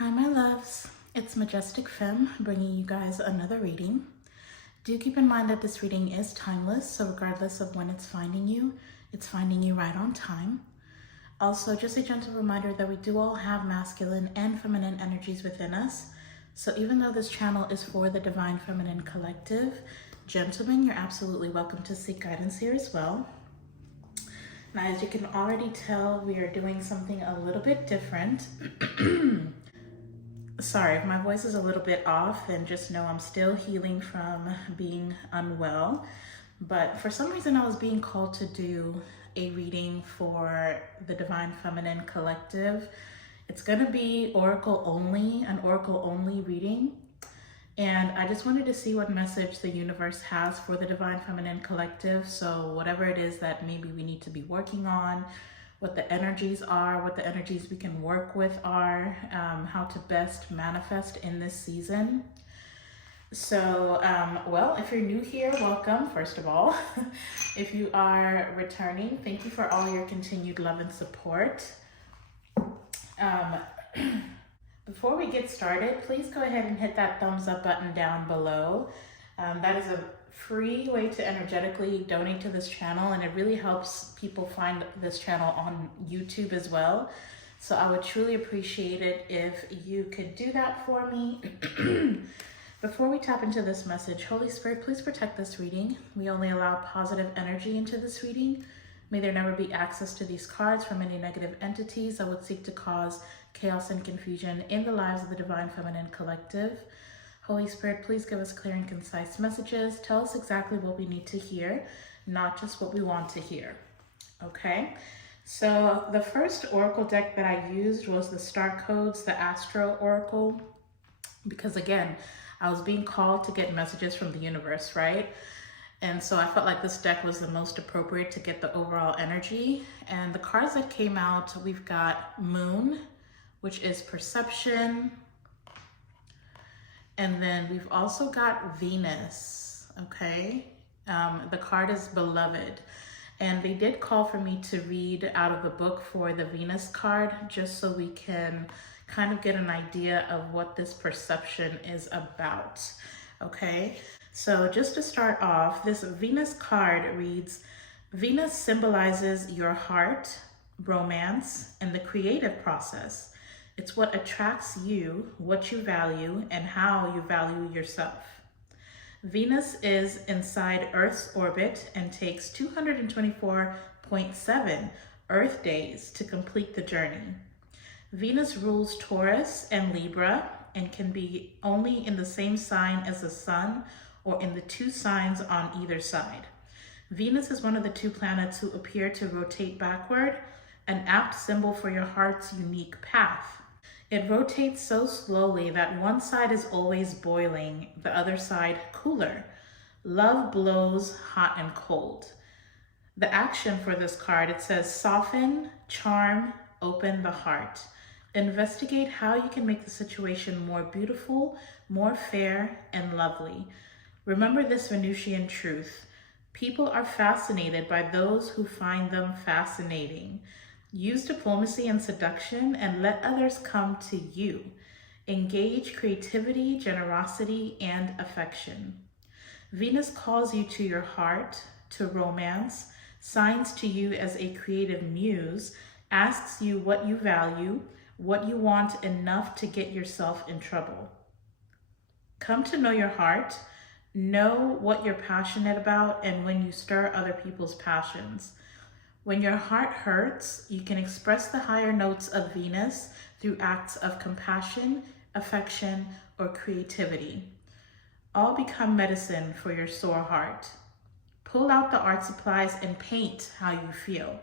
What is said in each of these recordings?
Hi, my loves. It's Majestic Femme bringing you guys another reading. Do keep in mind that this reading is timeless, so regardless of when it's finding you right on time. Also, just a gentle reminder that we do all have masculine and feminine energies within us. So even though this channel is for the Divine Feminine Collective, gentlemen, you're absolutely welcome to seek guidance here as well. Now, as you can already tell, we are doing something a little bit different. Sorry if my voice is a little bit off, and just know I'm still healing from being unwell. But for some reason, I was being called to do a reading for the Divine Feminine Collective. It's going to be oracle only, an oracle only reading. And I just wanted to see what message the universe has for the Divine Feminine Collective. So whatever it is that maybe we need to be working on, what the energies are, what the energies we can work with are, how to best manifest in this season. So, well, if you're new here, welcome, first of all. If you are returning, thank you for all your continued love and support. Before we get started, please go ahead and hit that thumbs up button down below. That is a free way to energetically donate to this channel, and it really helps people find this channel on YouTube as well. So I would truly appreciate it if you could do that for me. Before we tap into this message, Holy Spirit, please protect this reading. We only allow positive energy into this reading. May there never be access to these cards from any negative entities that would seek to cause chaos and confusion in the lives of the Divine Feminine Collective. Holy Spirit, please give us clear and concise messages. Tell us exactly what we need to hear, not just what we want to hear. Okay? So the first oracle deck that I used was the Star Codes, the Astro Oracle, because again, I was being called to get messages from the universe, right? And so I felt like this deck was the most appropriate to get the overall energy. And the cards that came out, we've got Moon, which is perception. And then we've also got Venus, okay? The card is beloved. And they did call for me to read out of the book for the Venus card, just so we can kind of get an idea of what this perception is about, okay? So just to start off, this Venus card reads, Venus symbolizes your heart, romance, and the creative process. It's what attracts you, what you value, and how you value yourself. Venus is inside Earth's orbit and takes 224.7 Earth days to complete the journey. Venus rules Taurus and Libra and can be only in the same sign as the Sun or in the two signs on either side. Venus is one of the two planets who appear to rotate backward, an apt symbol for your heart's unique path. It rotates so slowly that one side is always boiling, the other side cooler. Love blows hot and cold. The action for this card, it says soften, charm, open the heart. Investigate how you can make the situation more beautiful, more fair, and lovely. Remember this Venusian truth. People are fascinated by those who find them fascinating. Use diplomacy and seduction and let others come to you. Engage creativity, generosity, and affection. Venus calls you to your heart, to romance, signs to you as a creative muse, asks you what you value, what you want enough to get yourself in trouble. Come to know your heart, know what you're passionate about, and when you stir other people's passions. When your heart hurts, you can express the higher notes of Venus through acts of compassion, affection, or creativity. All become medicine for your sore heart. Pull out the art supplies and paint how you feel.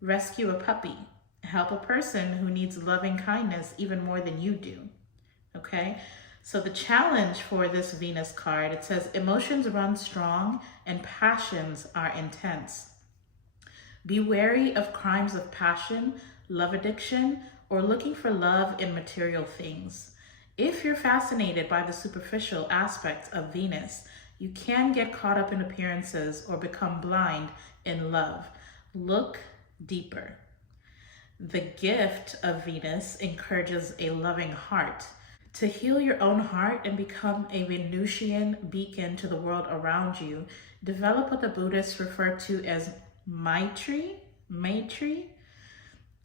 Rescue a puppy. Help a person who needs loving kindness even more than you do. Okay? So the challenge for this Venus card, it says emotions run strong and passions are intense. Be wary of crimes of passion, love addiction, or looking for love in material things. If you're fascinated by the superficial aspects of Venus, you can get caught up in appearances or become blind in love. Look deeper. The gift of Venus encourages a loving heart. To heal your own heart and become a Venusian beacon to the world around you, develop what the Buddhists refer to as Maitri.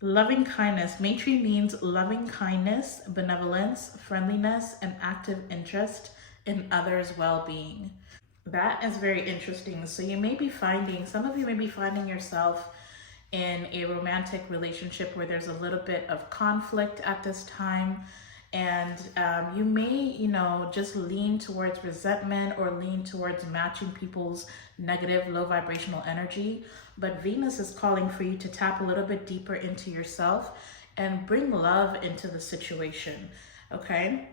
Loving kindness. Maitri means loving kindness, benevolence, friendliness, and active interest in others' well-being. That is very interesting. So you may be finding, some of you may be finding yourself in a romantic relationship where there's a little bit of conflict at this time. And you may, just lean towards resentment or lean towards matching people's negative, low vibrational energy. But Venus is calling for you to tap a little bit deeper into yourself and bring love into the situation, okay?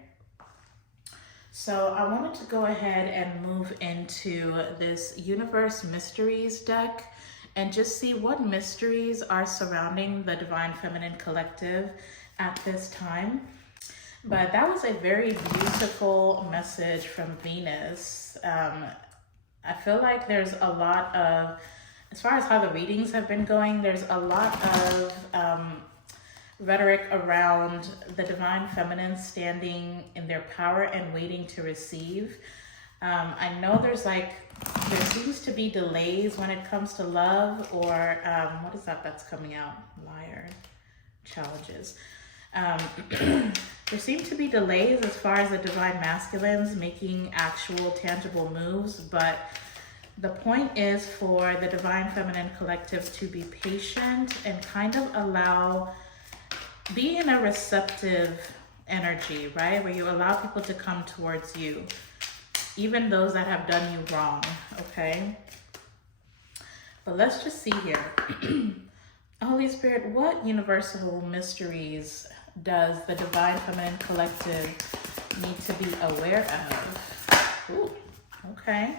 So I wanted to go ahead and move into this Universe Mysteries deck and just see what mysteries are surrounding the Divine Feminine Collective at this time. But that was a very beautiful message from Venus. I feel like there's a lot of, as far as how the readings have been going, there's a lot of rhetoric around the Divine Feminine standing in their power and waiting to receive. I know there seems to be delays when it comes to love, or what is that that's coming out? Liar. Challenges. There seem to be delays as far as the Divine Masculines making actual tangible moves, but the point is for the Divine Feminine Collective to be patient and kind of be in a receptive energy, right? Where you allow people to come towards you, even those that have done you wrong, okay? But let's just see here. Holy Spirit, what universal mysteries does the Divine Feminine Collective need to be aware of? Ooh, okay.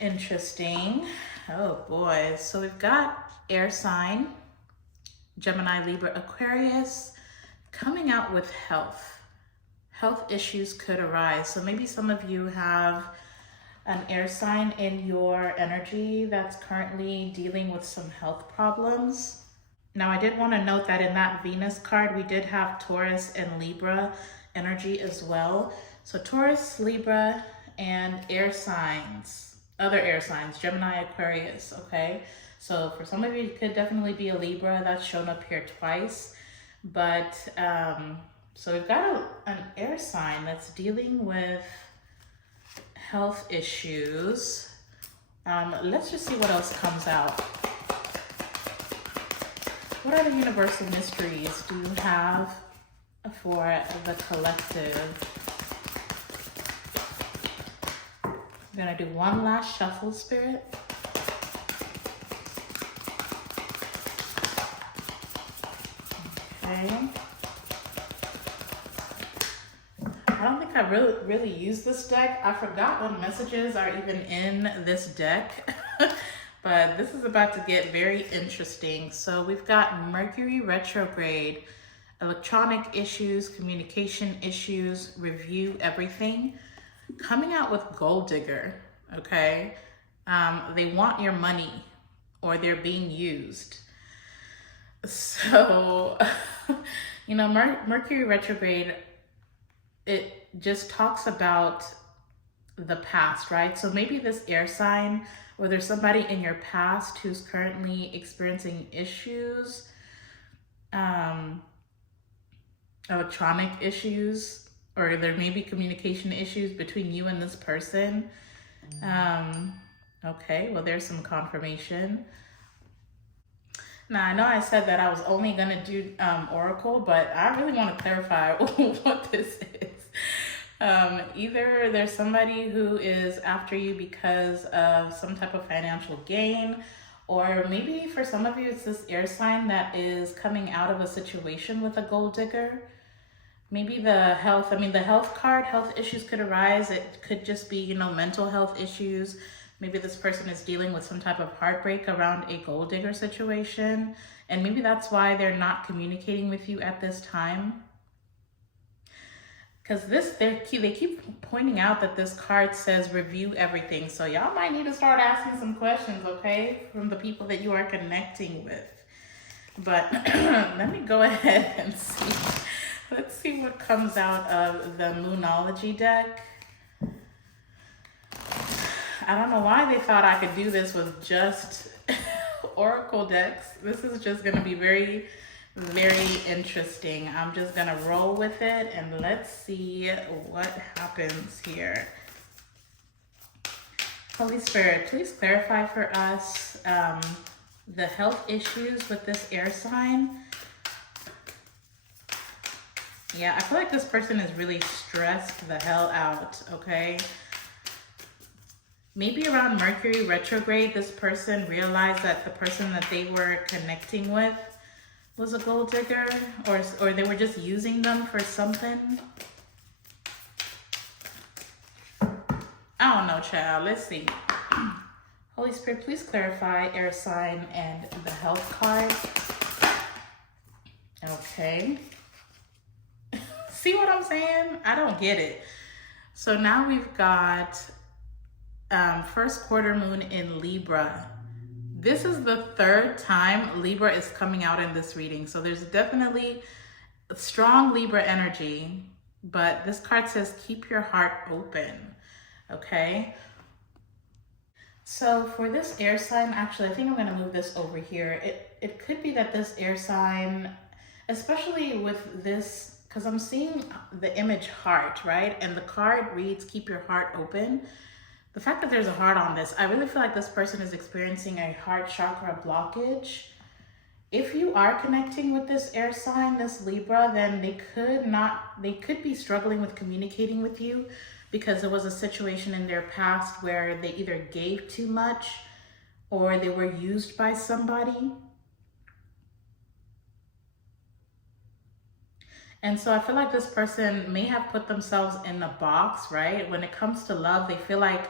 Interesting. Oh boy. So we've got air sign, Gemini, Libra, Aquarius, coming out with health. Health issues could arise. So maybe some of you have an air sign in your energy that's currently dealing with some health problems. Now, I did want to note that in that Venus card, we did have Taurus and Libra energy as well. So Taurus, Libra, and air signs, other air signs, Gemini, Aquarius, okay? So for some of you, it could definitely be a Libra that's shown up here twice. But, so we've got an air sign that's dealing with health issues. Let's just see what else comes out. What other universal mysteries do you have for the collective? I'm gonna do one last shuffle, Spirit. Okay. I don't think I really used this deck. I forgot what messages are even in this deck. But this is about to get very interesting. So we've got Mercury retrograde, electronic issues, communication issues, review everything. Coming out with gold digger, okay? They want your money or they're being used. So, Mercury retrograde, it just talks about the past, right? So maybe this air sign, or there's somebody in your past who's currently experiencing issues, electronic issues, or there may be communication issues between you and this person. Okay, well, there's some confirmation. Now, I know I said that I was only gonna do Oracle, but I really wanna clarify what this is. Either there's somebody who is after you because of some type of financial gain, or maybe for some of you, it's this air sign that is coming out of a situation with a gold digger. Maybe the health card, health issues could arise. It could just be, mental health issues. Maybe this person is dealing with some type of heartbreak around a gold digger situation. And maybe that's why they're not communicating with you at this time. Because they keep pointing out that this card says review everything. So y'all might need to start asking some questions, okay? From the people that you are connecting with. But let me go ahead and see. Let's see what comes out of the Moonology deck. I don't know why they thought I could do this with just Oracle decks. This is just going to be very, very interesting. I'm just going to roll with it and let's see what happens here. Holy Spirit, please clarify for us the health issues with this air sign. Yeah, I feel like this person is really stressed the hell out, okay? Maybe around Mercury retrograde, this person realized that the person that they were connecting with was a gold digger, or they were just using them for something. I don't know, child. Let's see. Holy Spirit, please clarify air sign and the health card. Okay. See what I'm saying? I don't get it. So now we've got first quarter moon in Libra. This is the third time Libra is coming out in this reading. So there's definitely strong Libra energy, but this card says keep your heart open, okay? So for this air sign, actually, I think I'm going to move this over here. It could be that this air sign, especially with this, because I'm seeing the image heart, right? And the card reads, keep your heart open. The fact that there's a heart on this, I really feel like this person is experiencing a heart chakra blockage. If you are connecting with this air sign, this Libra, then they could be struggling with communicating with you, because there was a situation in their past where they either gave too much or they were used by somebody. And so I feel like this person may have put themselves in a box, right? When it comes to love, they feel like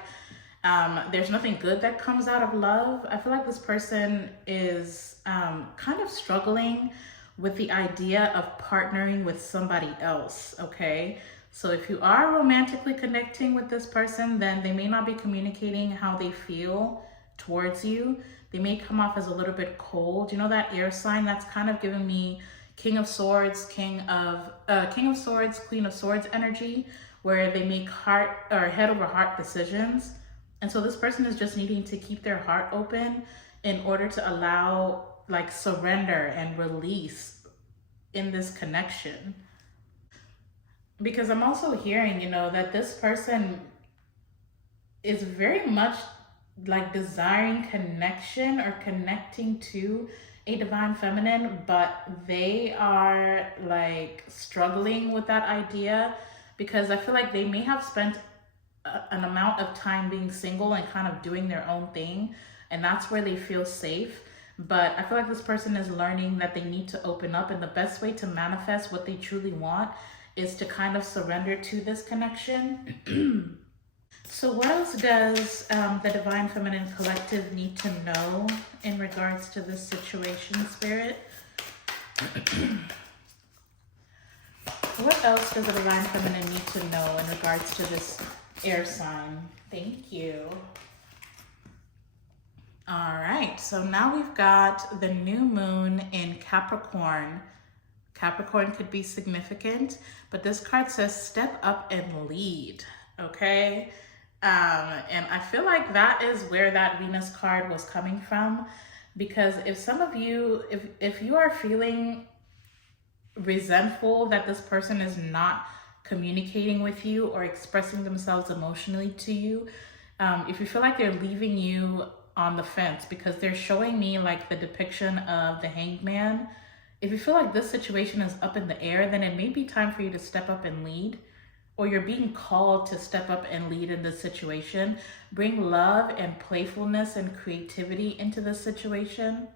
there's nothing good that comes out of love. I feel like this person is kind of struggling with the idea of partnering with somebody else, okay? So if you are romantically connecting with this person, then they may not be communicating how they feel towards you. They may come off as a little bit cold. You know, that air sign, that's kind of giving me King of Swords, Queen of Swords energy, where they make heart or head over heart decisions. And so this person is just needing to keep their heart open in order to allow like surrender and release in this connection. Because I'm also hearing, you know, that this person is very much like desiring connection or connecting to a divine feminine, but they are like struggling with that idea, because I feel like they may have spent an amount of time being single and kind of doing their own thing, and that's where they feel safe. But I feel like this person is learning that they need to open up, and the best way to manifest what they truly want is to kind of surrender to this connection. So what else does the Divine Feminine Collective need to know in regards to this situation, Spirit? What else does the Divine Feminine need to know in regards to this air sign? Thank you. All right, so now we've got the new moon in Capricorn. Capricorn could be significant, but this card says step up and lead, okay? And I feel like that is where that Venus card was coming from, because if some of you, if you are feeling resentful that this person is not communicating with you or expressing themselves emotionally to you, if you feel like they're leaving you on the fence, because they're showing me like the depiction of the Hanged Man, if you feel like this situation is up in the air, then it may be time for you to step up and lead, or you're being called to step up and lead in this situation. Bring love and playfulness and creativity into this situation.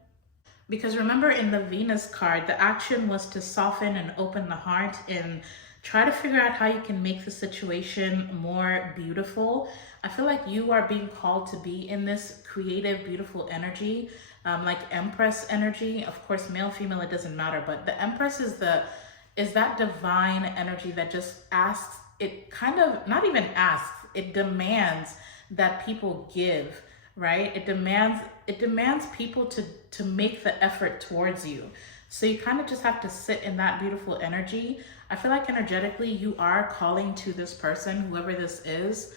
Because remember, in the Venus card, the action was to soften and open the heart and try to figure out how you can make the situation more beautiful. I feel like you are being called to be in this creative, beautiful energy, like Empress energy. Of course, male, female, it doesn't matter, but the Empress is that divine energy that just asks, it kind of, not even asks, it demands that people give right? It demands people to make the effort towards you. So you kind of just have to sit in that beautiful energy. I feel like energetically you are calling to this person, whoever this is,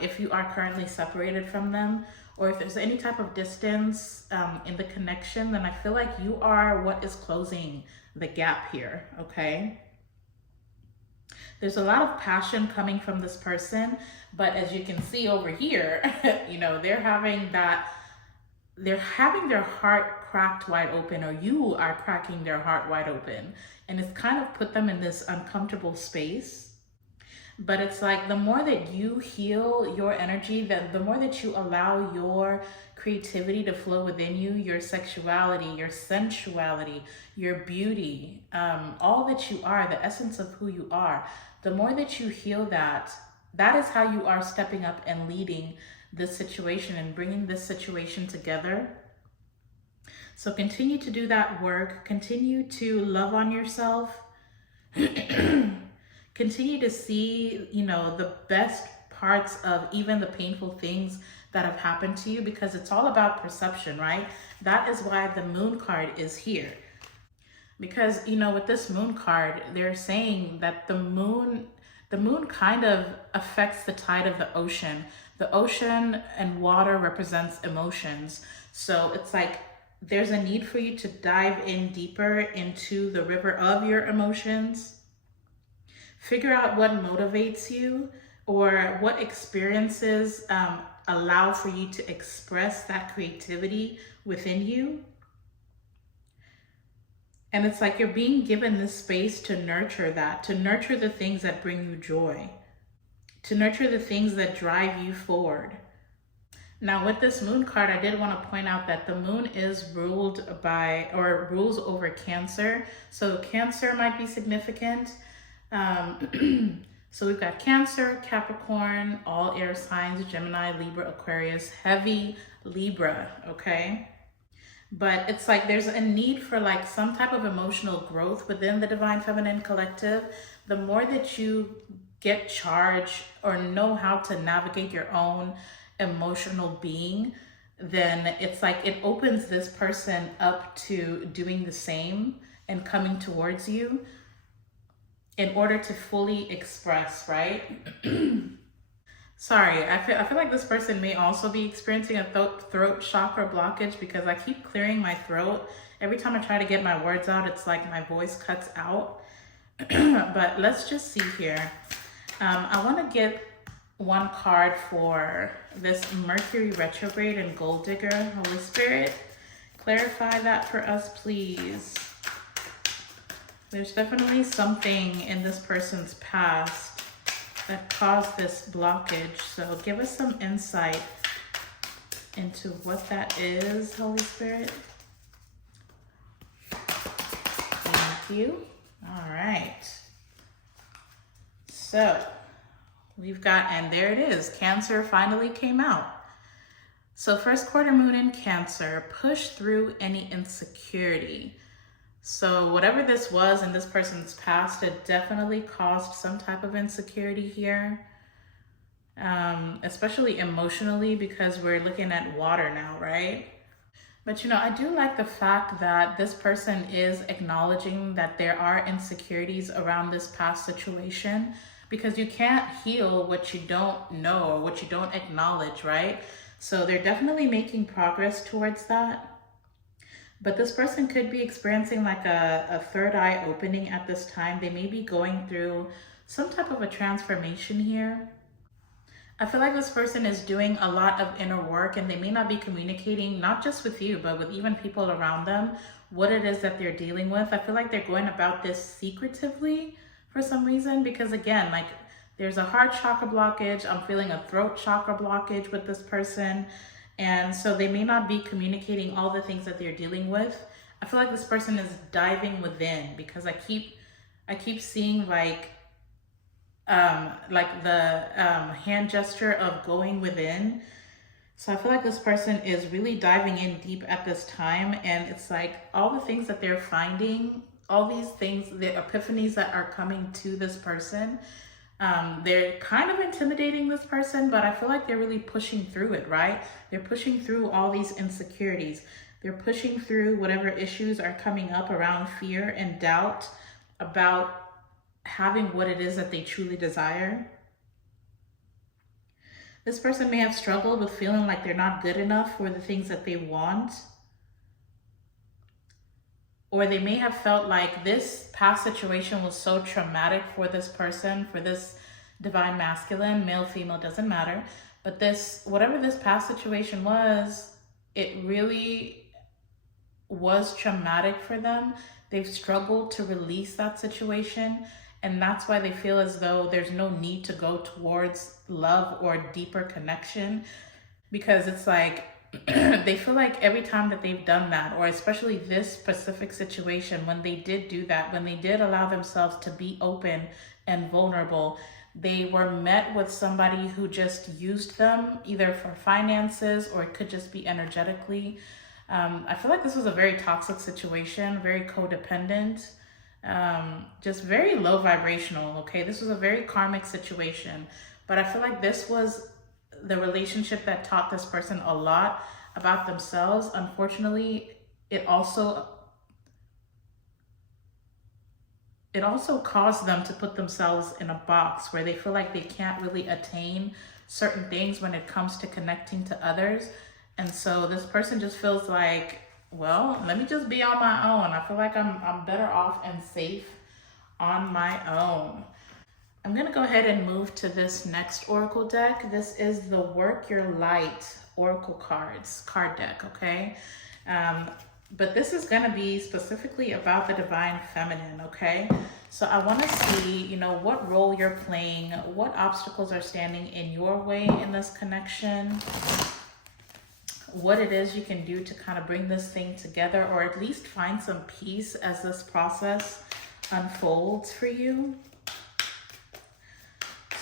if you are currently separated from them, or if there's any type of distance in the connection, then I feel like you are what is closing the gap here, okay? There's a lot of passion coming from this person, but as you can see over here, you know, they're having their heart cracked wide open, or you are cracking their heart wide open. And it's kind of put them in this uncomfortable space. But it's like the more that you heal your energy, the more that you allow your creativity to flow within you, your sexuality, your sensuality, your beauty, all that you are, the essence of who you are, the more that you heal that, that is how you are stepping up and leading this situation and bringing this situation together. So continue to do that work. Continue to love on yourself. Continue to see, you know, the best parts of even the painful things that have happened to you, because it's all about perception, right? That is why the moon card is here. Because, you know, with this moon card, they're saying that the moon kind of affects the tide of the ocean. The ocean and water represents emotions. So it's like there's a need for you to dive in deeper into the river of your emotions. Figure out what motivates you, or what experiences allow for you to express that creativity within you. And it's like you're being given this space to nurture that, to nurture the things that bring you joy, to nurture the things that drive you forward. Now with this moon card, I did want to point out that the moon is ruled by, or rules over Cancer. So Cancer might be significant. So we've got Cancer, Capricorn, all air signs, Gemini, Libra, Aquarius, heavy Libra, okay? But it's like there's a need for like some type of emotional growth within the Divine Feminine Collective. The more that you get charged or know how to navigate your own emotional being, then it's like it opens this person up to doing the same and coming towards you in order to fully express, right? Sorry, I feel like this person may also be experiencing a throat chakra blockage, because I keep clearing my throat. Every time I try to get my words out, it's like my voice cuts out. But let's just see here. I want to get one card for this Mercury retrograde and gold digger. Holy Spirit, clarify that for us, please. There's definitely something in this person's past that caused this blockage. So give us some insight into what that is, Holy Spirit. Thank you. All right. So we've got, and there it is, Cancer finally came out. So first quarter moon in Cancer, push through any insecurity. So whatever this was in this person's past, it definitely caused some type of insecurity here, especially emotionally, because we're looking at water now, right? But you know, I do like the fact that this person is acknowledging that there are insecurities around this past situation, because you can't heal what you don't know or what you don't acknowledge, right? So they're definitely making progress towards that. But this person could be experiencing like a third eye opening at this time. They may be going through some type of a transformation here. I feel like this person is doing a lot of inner work, and they may not be communicating, not just with you, but with even people around them, what it is that they're dealing with. I feel like they're going about this secretively for some reason, because again, like there's a heart chakra blockage. I'm feeling a throat chakra blockage with this person. And so they may not be communicating all the things that they're dealing with. I feel like this person is diving within, because I keep seeing like the hand gesture of going within. So I feel like this person is really diving in deep at this time. And it's like all the things that they're finding, all these things, the epiphanies that are coming to this person, They're kind of intimidating this person, but I feel like they're really pushing through it, right? They're pushing through all these insecurities. They're pushing through whatever issues are coming up around fear and doubt about having what it is that they truly desire. This person may have struggled with feeling like they're not good enough for the things that they want. Or they may have felt like this past situation was so traumatic for this person, for this divine masculine, male, female, doesn't matter. But this, whatever this past situation was, it really was traumatic for them. They've struggled to release that situation. And that's why they feel as though there's no need to go towards love or deeper connection, because it's like, they feel like every time that they've done that, or especially this specific situation, when they did do that, when they did allow themselves to be open and vulnerable, they were met with somebody who just used them either for finances, or it could just be energetically. I feel like this was a very toxic situation, very codependent, just very low vibrational, okay? This was a very karmic situation, but I feel like this was the relationship that taught this person a lot about themselves. Unfortunately, it also caused them to put themselves in a box where they feel like they can't really attain certain things when it comes to connecting to others. And so this person just feels like, well, let me just be on my own. I feel like I'm better off and safe on my own. I'm gonna go ahead and move to this next oracle deck. This is the Work Your Light oracle card deck, okay? But this is gonna be specifically about the divine feminine, okay? So I wanna see, you know, what role you're playing, what obstacles are standing in your way in this connection, what it is you can do to kind of bring this thing together, or at least find some peace as this process unfolds for you.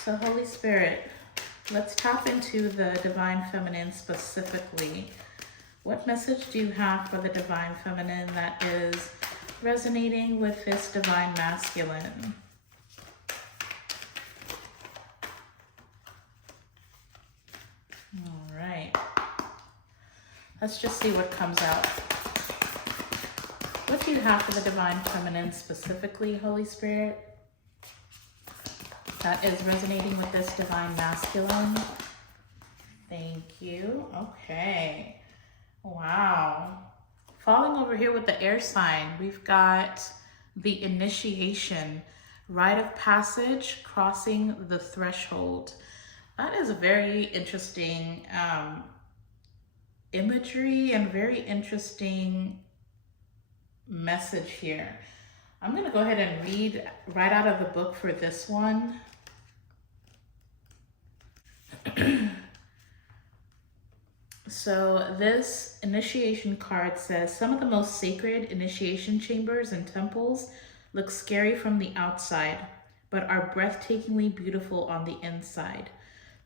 So Holy Spirit, let's tap into the divine feminine specifically. What message do you have for the divine feminine that is resonating with this divine masculine? All right. Let's just see what comes out. What do you have for the divine feminine specifically, Holy Spirit, that is resonating with this divine masculine? Thank you. Okay. Wow. Falling over here with the air sign, we've got the initiation, rite of passage, crossing the threshold. That is a very interesting imagery and very interesting message here. I'm going to go ahead and read right out of the book for this one. So this initiation card says, some of the most sacred initiation chambers and temples look scary from the outside, but are breathtakingly beautiful on the inside.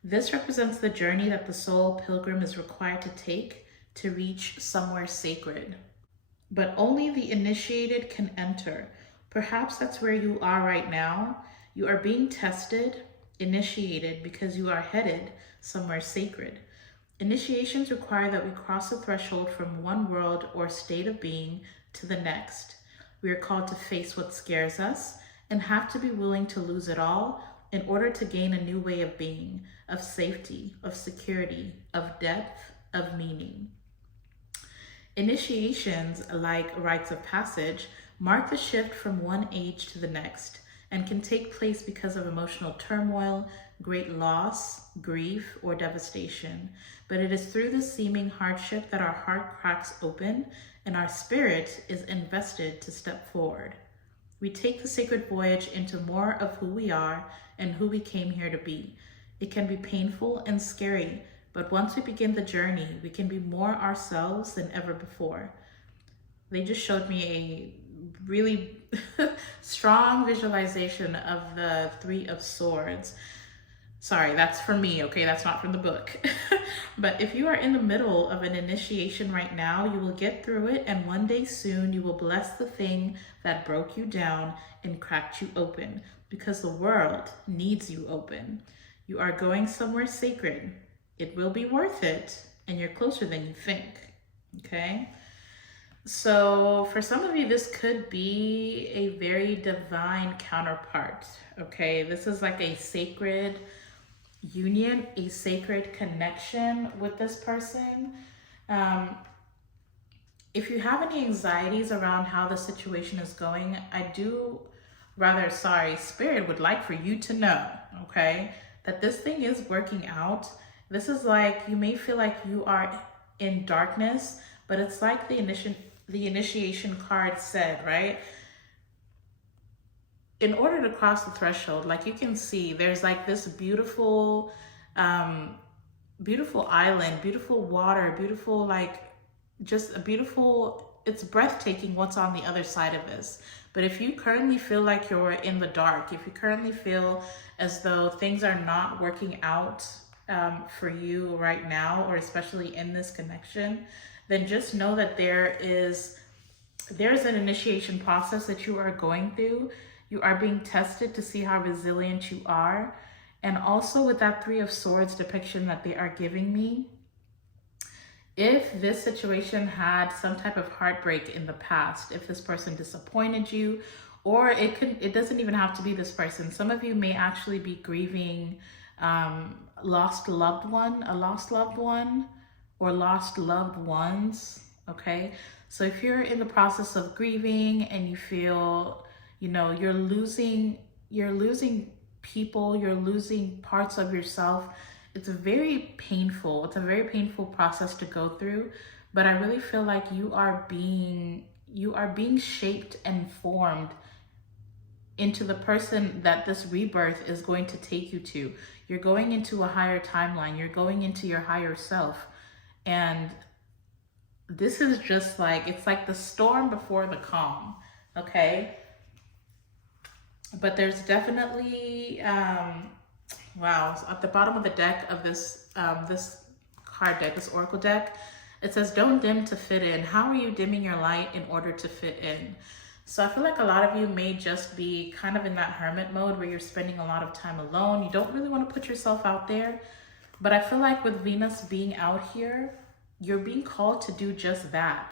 This represents the journey that the soul pilgrim is required to take to reach somewhere sacred. But only the initiated can enter. Perhaps that's where you are right now. You are being tested, initiated, because you are headed somewhere sacred. Initiations require that we cross the threshold from one world or state of being to the next. We are called to face what scares us and have to be willing to lose it all in order to gain a new way of being, of safety, of security, of depth, of meaning. Initiations, like rites of passage, mark the shift from one age to the next and can take place because of emotional turmoil, great loss, grief, or devastation. But it is through this seeming hardship that our heart cracks open and our spirit is invested to step forward. We take the sacred voyage into more of who we are and who we came here to be. It can be painful and scary, but once we begin the journey, we can be more ourselves than ever before. They just showed me a really strong visualization of the Three of Swords. Sorry, that's for me, okay? That's not from the book. But if you are in the middle of an initiation right now, you will get through it, and one day soon you will bless the thing that broke you down and cracked you open, because the world needs you open. You are going somewhere sacred. It will be worth it, and you're closer than you think, okay? So for some of you, this could be a very divine counterpart, okay? This is like a sacred union, a sacred connection with this person. If you have any anxieties around how the situation is going, Spirit would like for you to know, okay, that this thing is working out. This is like, you may feel like you are in darkness, but it's like the initiation card said, right? In order to cross the threshold, like you can see, there's like this beautiful, beautiful island, beautiful water, beautiful, like just a beautiful, it's breathtaking what's on the other side of this. But if you currently feel like you're in the dark, if you currently feel as though things are not working out for you right now, or especially in this connection, then just know that there's an initiation process that you are going through. You are being tested to see how resilient you are. And also with that Three of Swords depiction that they are giving me, if this situation had some type of heartbreak in the past, if this person disappointed you, or it doesn't even have to be this person. Some of you may actually be grieving a lost loved one, or lost loved ones, okay? So if you're in the process of grieving and you feel, you know, you're losing people, you're losing parts of yourself, it's very painful. It's a very painful process to go through, but I really feel like you are being shaped and formed into the person that this rebirth is going to take you to. You're going into a higher timeline. You're going into your higher self. And this is just like, it's like the storm before the calm, okay? But there's definitely, wow, at the bottom of the deck of this this card deck, this oracle deck, it says, don't dim to fit in. How are you dimming your light in order to fit in? So I feel like a lot of you may just be kind of in that hermit mode where you're spending a lot of time alone. You don't really want to put yourself out there. But I feel like with Venus being out here, you're being called to do just that.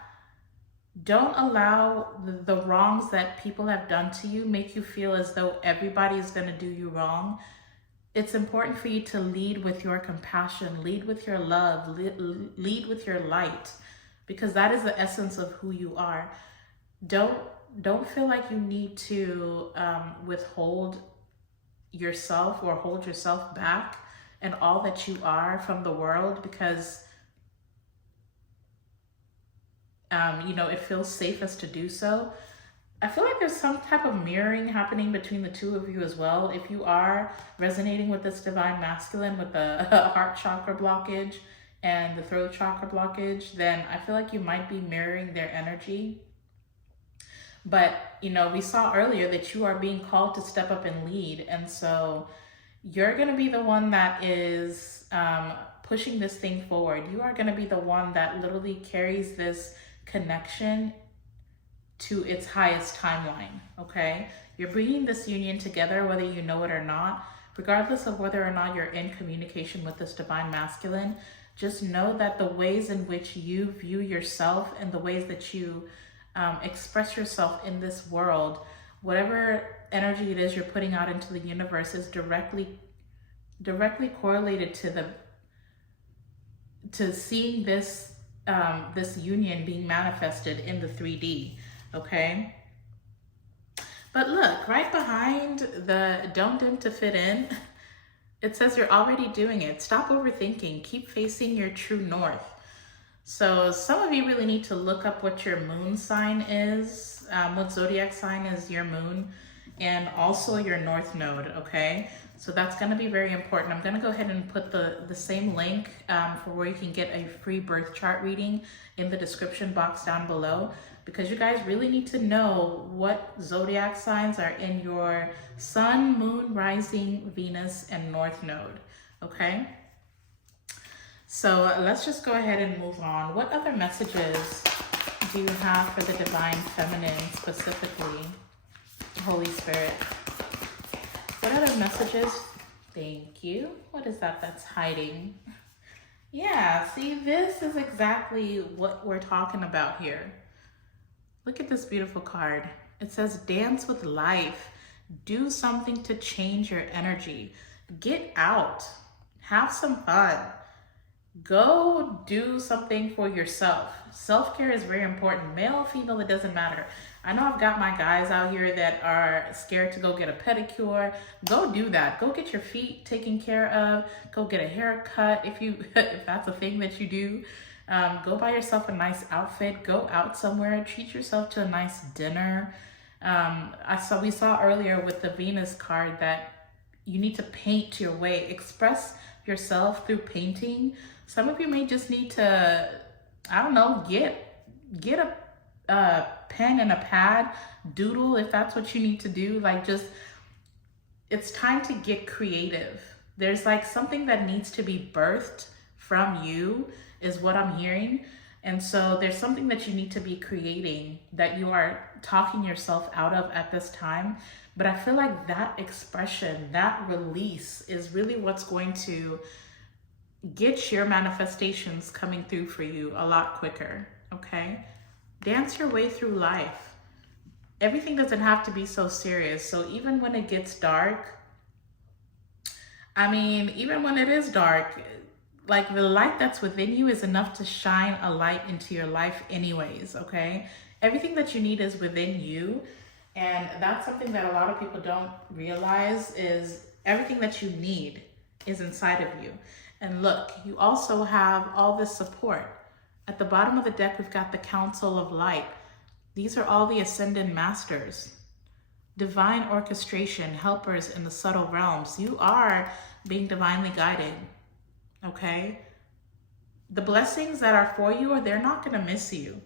Don't allow the wrongs that people have done to you make you feel as though everybody is going to do you wrong. It's important for you to lead with your compassion, lead with your love, lead with your light, because that is the essence of who you are. Don't feel like you need to withhold yourself or hold yourself back and all that you are from the world, because you know, it feels safest to do so. I feel like there's some type of mirroring happening between the two of you as well. If you are resonating with this divine masculine with the heart chakra blockage and the throat chakra blockage, then I feel like you might be mirroring their energy. But, you know, we saw earlier that you are being called to step up and lead. And so you're going to be the one that is pushing this thing forward. You are going to be the one that literally carries this connection to its highest timeline, okay? You're bringing this union together, whether you know it or not, regardless of whether or not you're in communication with this divine masculine. Just know that the ways in which you view yourself and the ways that you express yourself in this world, whatever energy it is you're putting out into the universe, is directly correlated to seeing this this union being manifested in the 3D, okay? But look, right behind the don't dim to fit in, it says you're already doing it. Stop overthinking. Keep facing your true north. So some of you really need to look up what your moon sign is, what zodiac sign is your moon, and also your north node, okay? So that's going to be very important. I'm going to go ahead and put the same link for where you can get a free birth chart reading in the description box down below. because you guys really need to know what zodiac signs are in your sun, moon, rising, Venus, and north node, okay? So let's just go ahead and move on. What other messages do you have for the divine feminine specifically, Holy Spirit? What other messages? Thank you. What is that that's hiding? Yeah, see, this is exactly what we're talking about here. Look at this beautiful card. It says, dance with life. Do something to change your energy. Get out. Have some fun. Go do something for yourself. Self-care is very important. Male, female, it doesn't matter. I know I've got my guys out here that are scared to go get a pedicure. Go do that. Go get your feet taken care of. Go get a haircut if that's a thing that you do. Go buy yourself a nice outfit. Go out somewhere. Treat yourself to a nice dinner. We saw earlier with the Venus card that you need to paint your way. Express yourself through painting. Some of you may just need to, I don't know, get a pen and a pad, doodle if that's what you need to do. Like, just, it's time to get creative. There's like something that needs to be birthed from you is what I'm hearing. And so there's something that you need to be creating that you are talking yourself out of at this time. But I feel like that expression, that release is really what's going to get your manifestations coming through for you a lot quicker, okay? Dance your way through life. Everything doesn't have to be so serious. So even when it gets dark, I mean, even when it is dark, like the light that's within you is enough to shine a light into your life anyways, okay? Everything that you need is within you. And that's something that a lot of people don't realize, is everything that you need is inside of you. And look, you also have all this support. At the bottom of the deck, we've got the Council of Light. These are all the Ascended Masters. Divine orchestration, helpers in the subtle realms. You are being divinely guided, okay? The blessings that are for you, they're not going to miss you.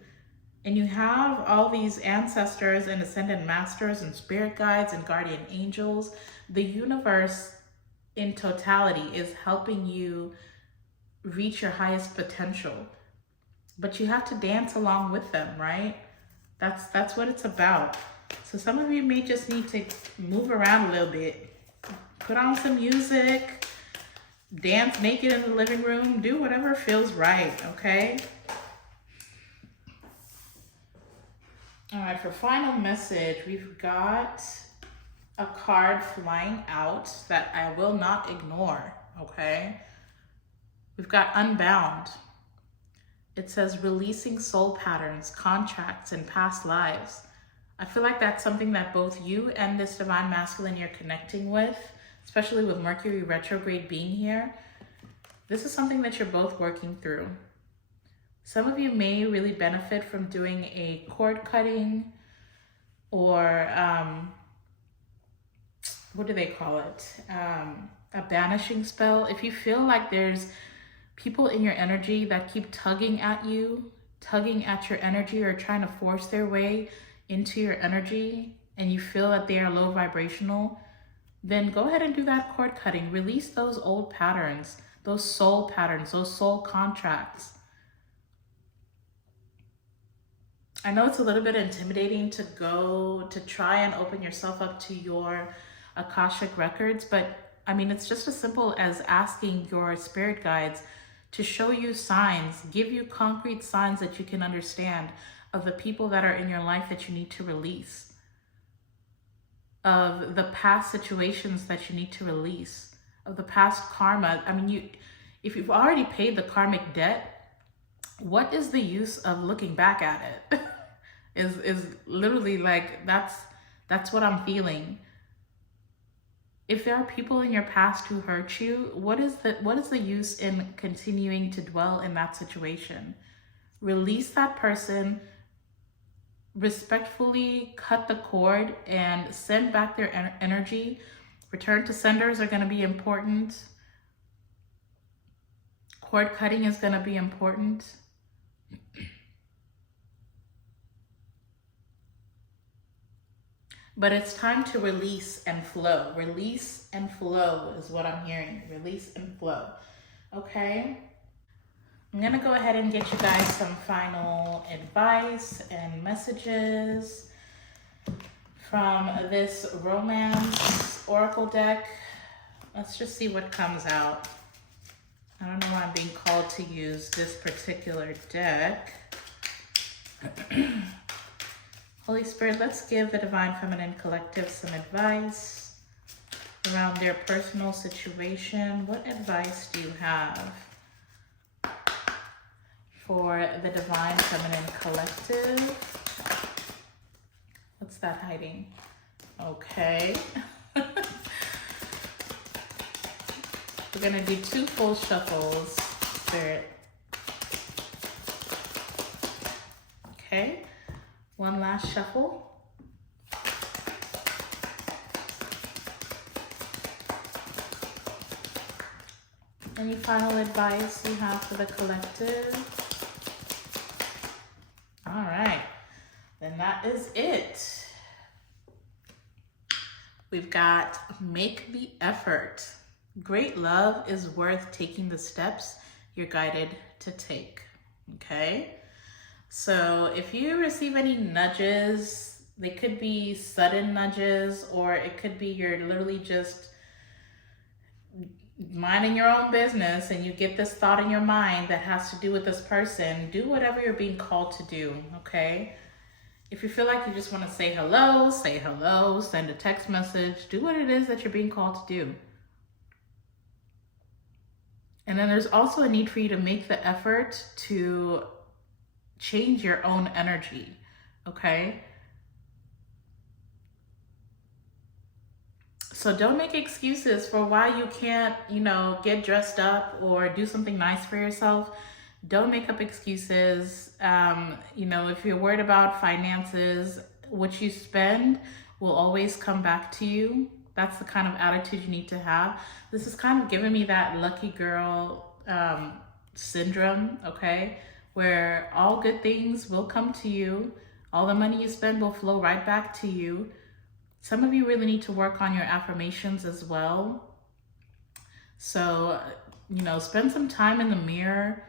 And you have all these ancestors and Ascended Masters and spirit guides and guardian angels. The universe in totality is helping you reach your highest potential. But you have to dance along with them, right? That's what it's about. So some of you may just need to move around a little bit. Put on some music, dance naked in the living room, do whatever feels right, okay? All right, for final message, we've got a card flying out that I will not ignore, okay? We've got Unbound. It says releasing soul patterns, contracts, and past lives. I feel like that's something that both you and this divine masculine you're connecting with, especially with Mercury retrograde being here. This is something that you're both working through. Some of you may really benefit from doing a cord cutting or what do they call it? A banishing spell. If you feel like there's people in your energy that keep tugging at you, tugging at your energy, or trying to force their way into your energy, and you feel that they are low vibrational, then go ahead and do that cord cutting. Release those old patterns, those soul patterns, those soul contracts. I know it's a little bit intimidating to go to try and open yourself up to your Akashic records, but I mean, it's just as simple as asking your spirit guides to show you signs, give you concrete signs that you can understand of the people that are in your life that you need to release, of the past situations that you need to release, of the past karma. I mean, if you've already paid the karmic debt, what is the use of looking back at it? is literally like, that's what I'm feeling. If there are people in your past who hurt you, what is the use in continuing to dwell in that situation? Release that person, respectfully cut the cord and send back their energy. Return to senders are going to be important. Cord cutting is going to be important. But it's time to release and flow. Release and flow is what I'm hearing. Release and flow. Okay? I'm going to go ahead and get you guys some final advice and messages from this romance oracle deck. Let's just see what comes out. I don't know why I'm being called to use this particular deck. Holy Spirit, let's give the Divine Feminine Collective some advice around their personal situation. What advice do you have for the Divine Feminine Collective? What's that hiding? Okay. We're gonna do 2 full shuffles, Spirit. Okay, 1 last shuffle. Any final advice you have for the collective? All right, then that is it. We've got make the effort. Great love is worth taking the steps you're guided to take, okay? So if you receive any nudges, they could be sudden nudges, or it could be you're literally just minding your own business and you get this thought in your mind that has to do with this person. Do whatever you're being called to do, okay? If you feel like you just want to say hello, send a text message, do what it is that you're being called to do. And then there's also a need for you to make the effort to change your own energy, okay? So don't make excuses for why you can't, get dressed up or do something nice for yourself. Don't make up excuses. If you're worried about finances, what you spend will always come back to you. That's the kind of attitude you need to have. This is kind of giving me that lucky girl syndrome, okay? Where all good things will come to you. All the money you spend will flow right back to you. Some of you really need to work on your affirmations as well. So, spend some time in the mirror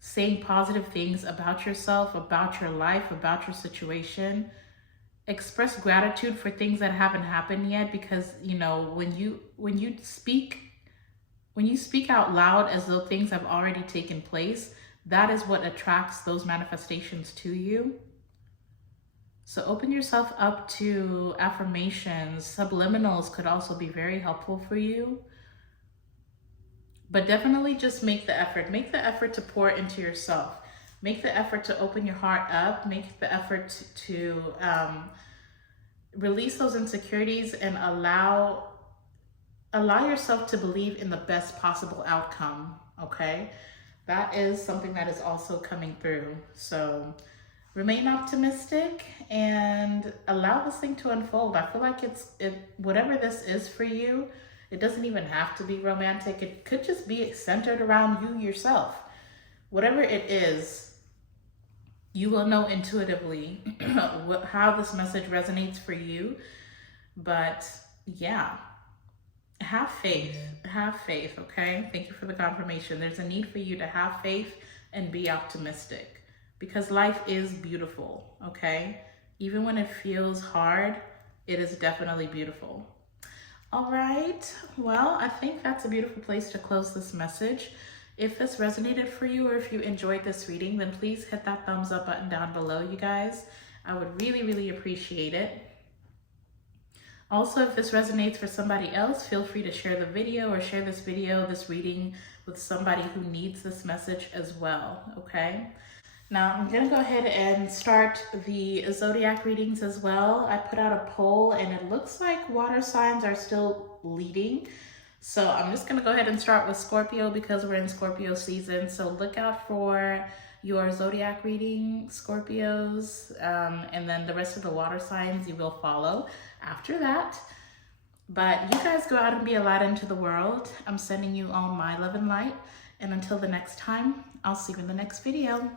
saying positive things about yourself, about your life, about your situation. Express gratitude for things that haven't happened yet, because when you speak out loud as though things have already taken place, that is what attracts those manifestations to you. So open yourself up to affirmations. Subliminals could also be very helpful for you. But definitely just make the effort. Make the effort to pour into yourself. Make the effort to open your heart up. Make the effort to release those insecurities and allow yourself to believe in the best possible outcome, okay? That is something that is also coming through. So remain optimistic and allow this thing to unfold. I feel like whatever this is for you, it doesn't even have to be romantic. It could just be centered around you yourself. Whatever it is, you will know intuitively how this message resonates for you. But yeah, have faith, okay? Thank you for the confirmation. There's a need for you to have faith and be optimistic, because life is beautiful, okay? Even when it feels hard, it is definitely beautiful. All right, well, I think that's a beautiful place to close this message. If this resonated for you, or if you enjoyed this reading, then please hit that thumbs up button down below, you guys. I would really, really appreciate it. Also, if this resonates for somebody else, feel free to share the video or share this reading with somebody who needs this message as well, okay? Now, I'm gonna go ahead and start the zodiac readings as well. I put out a poll and it looks like water signs are still leading. So I'm just gonna go ahead and start with Scorpio because we're in Scorpio season. So look out for your zodiac reading, Scorpios, and then the rest of the water signs you will follow after that. But you guys go out and be a light into the world. I'm sending you all my love and light. And until the next time, I'll see you in the next video.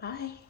Bye.